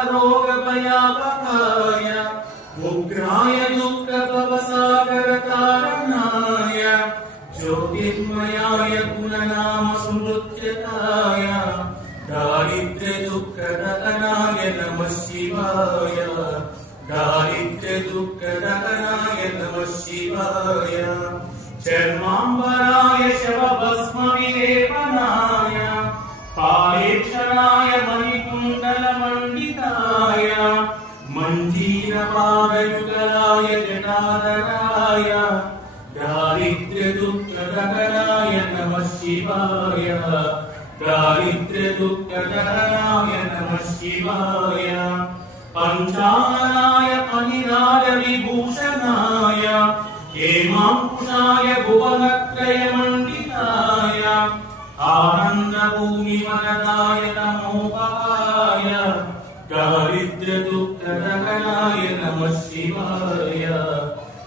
सर्वरोगभयापहाय उग्राय दुःखभवसागरकारणाय ज्योतिर्मयाय गुणनाम संवृत्यताय दारिद्र्यदुःखदहनाय नमः शिवाय दारिद्र्यदुःखदहनाय नमः शिवाय चर्माम्बराय शवभस्मविलेपनाय पालेक्षणाय मणिकुण्डलमण्डिताय मञ्जीरपादयुगलाय जटाधराय दारिद्र्यदुःखदहनाय नमः शिवाय दारिद्र्यदुःखदहनाय नमः शिवाय पञ्चाननाय फणिराजविभूषणाय हेमाङ्कुशाय भुवनत्रयमण्डिताय आनन्दभूमिवरदाय नमोपाय दारिद्र्यदुःखदहनाय नमः शिवाय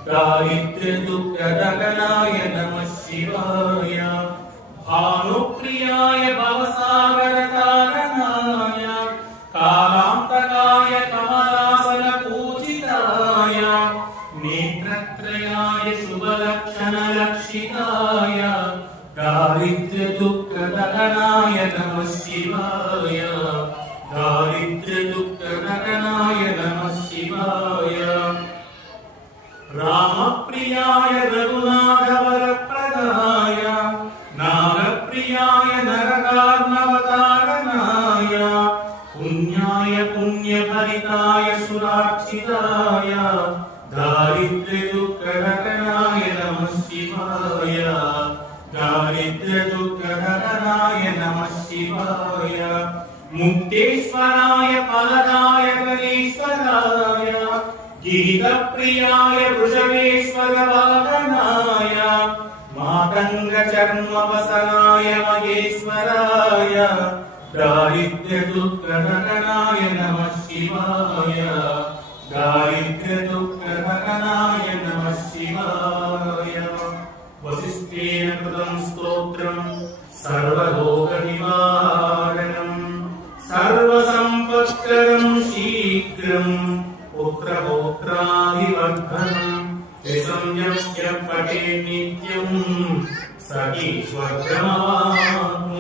दारिद्र्यदुःखदहनाय नमः शिवाय भानुप्रियाय भवसागरतारणाय कालान्तकाय कमलासनपूजिताय नेत्रत्रयाय शुभलक्षणलक्षिताय दारिद्र्यदुःखदहनाय नमः शिवाय दारिद्र्यदुःखदहनाय नमः शिवाय रामप्रियाय रघुनाथवरप्रदाय नागप्रियाय नरकार्णवतारणाय पुण्याय पुण्यभरिताय सुरार्चिताय दारिद्र्यदुःखदहनाय नमः शिवाय दारिद्र्यदुःखदहनाय नमः शिवाय मुक्तेश्वराय फलदाय गणेश्वराय गीतप्रियाय वृषभेश्वरवाहनाय मातङ्गचर्मवसनाय महेश्वराय दारिद्र्यदुःखदहनाय नमः शिवाय दारिद्र्यदुःखदहनाय नमः शिवाय वसिष्ठेन कृतं स्तोत्रम् सर्वलोकनिवारणम् सर्वसम्पत्करम् शीघ्रम् पुत्रपौत्रादिवर्धनम् यशं यस्य पठेत् नित्यम् स हि स्वर्गमाप्नोति।